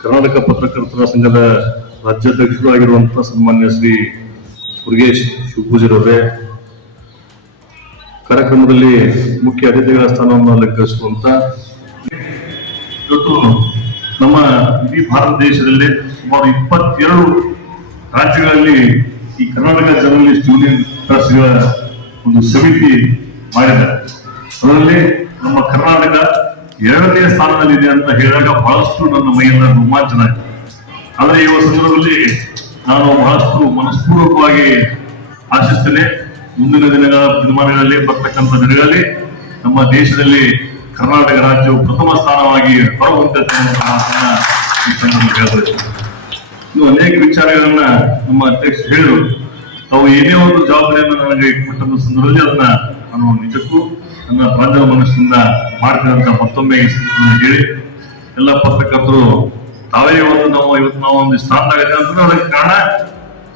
ಕರ್ನಾಟಕ ಪತ್ರಕರ್ತರ ಸಂಘದ ರಾಜ್ಯಾಧ್ಯಕ್ಷರು ಆಗಿರುವಂತಹ ಸನ್ಮಾನ್ಯ ಶ್ರೀ ಮುರುಗೇಶ್ ಶಿವಪೂಜರವರೇ ಕಾರ್ಯಕ್ರಮದಲ್ಲಿ ಮುಖ್ಯ ಅತಿಥಿಗಳ ಸ್ಥಾನವನ್ನು ಅಲಂಕರಿಸುವಂತ ಇವತ್ತು ನಮ್ಮ ಇಡೀ ಭಾರತ ದೇಶದಲ್ಲಿ ಸುಮಾರು ಇಪ್ಪತ್ತೆರಡು ರಾಜ್ಯಗಳಲ್ಲಿ ಈ ಕರ್ನಾಟಕ ಜರ್ನಲಿಸ್ಟ್ ಯೂನಿಯನ್ ಟ್ರಸ್ಟ್ಗಳ ಒಂದು ಸಮಿತಿ ಮಾಡಿದ್ದಾರೆ. ಅದರಲ್ಲಿ ನಮ್ಮ ಕರ್ನಾಟಕ ಎರಡನೇ ಸ್ಥಾನದಲ್ಲಿದೆ ಅಂತ ಹೇಳಿದಾಗ ಬಹಳಷ್ಟು ನನ್ನ ಮೈಯನ್ನ ರೋಮಾಂಚನ ಆದರೆ ಈ ಸಂದರ್ಭದಲ್ಲಿ ನಾನು ಬಹಳಷ್ಟು ಮನಸ್ಪೂರ್ವಕವಾಗಿ ಆಶಿಸ್ತೇನೆ. ಮುಂದಿನ ದಿನಗಳ ದಿನಮಾನಗಳಲ್ಲಿ, ಬರ್ತಕ್ಕಂಥ ದಿನಗಳಲ್ಲಿ ನಮ್ಮ ದೇಶದಲ್ಲಿ ಕರ್ನಾಟಕ ರಾಜ್ಯವು ಪ್ರಥಮ ಸ್ಥಾನವಾಗಿ ಮಾತನ್ನ ಈ ಸಂದರ್ಭದಲ್ಲಿ ಇನ್ನು ಅನೇಕ ವಿಚಾರಗಳನ್ನ ನಮ್ಮ ಅಧ್ಯಕ್ಷ ಹೇಳಿದರು. ತಾವು ಏನೇ ಒಂದು ಜವಾಬ್ದಾರಿಯನ್ನು ನನಗೆ ಕೊಟ್ಟಂತ ಸಂದರ್ಭದಲ್ಲಿ ಅದನ್ನ ನಾನು ನಿಜಕ್ಕೂ ನನ್ನ ಪ್ರಾಂಜಲ ಮನಸ್ಸಿನಿಂದ ಮಾಡ್ತೇನೆ ಮತ್ತೊಮ್ಮೆ ಹೇಳಿ. ಎಲ್ಲ ಪತ್ರಕರ್ತರು, ತಾವೇ ಒಂದು ನಾವು ಇವತ್ತು ನಾವು ಒಂದು ಸ್ಥಾನದಾಗ ಅಂದ್ರೆ ಅದಕ್ಕೆ ಕಾರಣ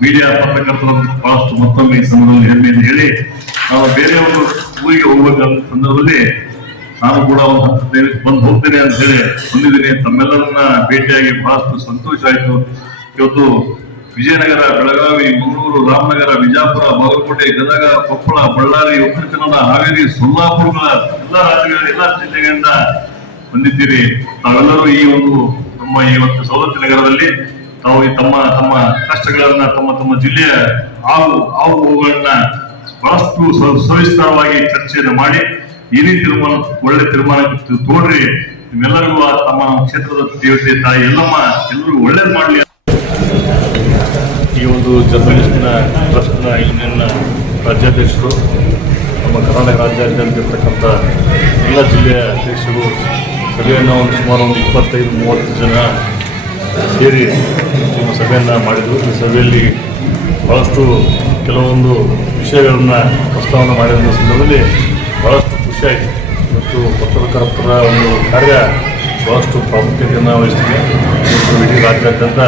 ಮೀಡಿಯಾ ಪತ್ರಕರ್ತರು ಬಹಳಷ್ಟು ಮತ್ತೊಮ್ಮೆ ಈ ಸಂದರ್ಭದಲ್ಲಿ ಅಂತ ಹೇಳಿ, ನಾವು ಬೇರೆ ಒಂದು ಊರಿಗೆ ಹೋಗ್ಬೇಕಂತ ಸಂದರ್ಭದಲ್ಲಿ ನಾನು ಕೂಡ ಒಂದು ಹತ್ತು ಬಂದು ಹೋಗ್ತೇನೆ ಅಂತ ಹೇಳಿ ಬಂದಿದ್ದೀನಿ. ತಮ್ಮೆಲ್ಲರನ್ನ ಭೇಟಿಯಾಗಿ ಬಹಳಷ್ಟು ಸಂತೋಷ ಆಯ್ತು. ಇವತ್ತು ವಿಜಯನಗರ, ಬೆಳಗಾವಿ, ಮಂಗಳೂರು, ರಾಮನಗರ, ಬಿಜಾಪುರ, ಬಾಗಲಕೋಟೆ, ಗದಗ, ಕೊಪ್ಪಳ, ಬಳ್ಳಾರಿ, ಉತ್ತರ ಕನ್ನಡ, ಹಾವೇರಿ, ಸೊಲ್ಲಾಪುರಗಳ ಎಲ್ಲ ರಾಜ್ಯಗಳ ಎಲ್ಲ ಜಿಲ್ಲೆಗಳಿಂದ ಬಂದಿದ್ದೀರಿ. ತಾವೆಲ್ಲರೂ ಈ ಒಂದು ನಮ್ಮ ಈ ಒಂದು ಸವದತ್ತಿ ನಗರದಲ್ಲಿ ತಾವು ತಮ್ಮ ತಮ್ಮ ಕಷ್ಟಗಳನ್ನ ತಮ್ಮ ತಮ್ಮ ಜಿಲ್ಲೆಯ ಹಾವು ಹಾವು ಹೂಗಳನ್ನ ಬಹಳಷ್ಟು ಸವಿಸ್ತಾರವಾಗಿ ಚರ್ಚೆಯನ್ನು ಮಾಡಿ ಏನೇ ತೀರ್ಮಾನ, ಒಳ್ಳೆ ತೀರ್ಮಾನ ತೋಡ್ರಿ. ನಿಮ್ಮೆಲ್ಲರಿಗೂ ತಮ್ಮ ಕ್ಷೇತ್ರದ ದೇವತೆ, ತಾಯಿ, ಎಲ್ಲಮ್ಮ, ಎಲ್ಲರೂ ಒಳ್ಳೇದು ಮಾಡಲಿ ಈ ಒಂದು ಜರ್ನಲಿಸ್ಟ್ನ, ಟ್ರಸ್ಟ್ನ ಯೂನಿಯನ್ನ ರಾಜ್ಯಾಧ್ಯಕ್ಷರು, ನಮ್ಮ ಕರ್ನಾಟಕ ರಾಜ್ಯಾದ್ಯಂತ ಇರ್ತಕ್ಕಂಥ ಎಲ್ಲ ಜಿಲ್ಲೆಯ ಅಧ್ಯಕ್ಷರು, ಸಭೆಯನ್ನು ಒಂದು ಸುಮಾರು ಒಂದು ಇಪ್ಪತ್ತೈದು, ಮೂವತ್ತು ಜನ ಸೇರಿ ನಮ್ಮ ಸಭೆಯನ್ನು ಮಾಡಿದರು. ಈ ಸಭೆಯಲ್ಲಿ ಭಾಳಷ್ಟು ಕೆಲವೊಂದು ವಿಷಯಗಳನ್ನು ಪ್ರಸ್ತಾವನೆ ಮಾಡಿದ ಸಂದರ್ಭದಲ್ಲಿ ಭಾಳಷ್ಟು ಖುಷಿಯಾಯಿತು ಮತ್ತು ಪತ್ರಕರ್ತರ ಒಂದು ಕಾರ್ಯ ಭಾಳಷ್ಟು ಪ್ರಾಮುಖ್ಯತೆಯನ್ನು ವಹಿಸ್ತೀವಿ ಇಡೀ ರಾಜ್ಯಾದ್ಯಂತ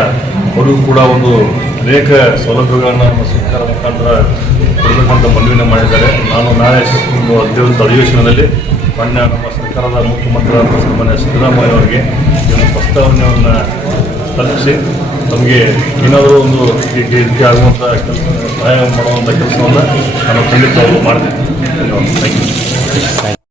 ಅವರಿಗೂ ಕೂಡ ಒಂದು ಅನೇಕ ಸೌಲಭ್ಯಗಳನ್ನು ನಮ್ಮ ಸರ್ಕಾರ ಮುಖಾಂತರ ಕೊಡಬೇಕಂತ ಮನವಿನ ಮಾಡಿದ್ದಾರೆ. ನಾನು ನಾಳೆ ಅಧ್ಯ- ಅಧಿವೇಶನದಲ್ಲಿ ಮಾನ್ಯ ನಮ್ಮ ಸರ್ಕಾರದ ಮುಖ್ಯಮಂತ್ರಿಗಳಾದ ಸನ್ಮಾನ್ಯ ಸಿದ್ದರಾಮಯ್ಯ ಅವರಿಗೆ ಒಂದು ಪ್ರಸ್ತಾವನೆಯನ್ನು ತಲುಪಿಸಿ ನಮಗೆ ಏನಾದರೂ ಒಂದು ರೀತಿ ಆಗುವಂಥ ಕೆಲಸ, ಸಹಾಯ ಮಾಡುವಂಥ ಕೆಲಸವನ್ನು ನಾನು ಖಂಡಿತ ಮಾಡ್ತೀನಿ. ಧನ್ಯವಾದ. Thank you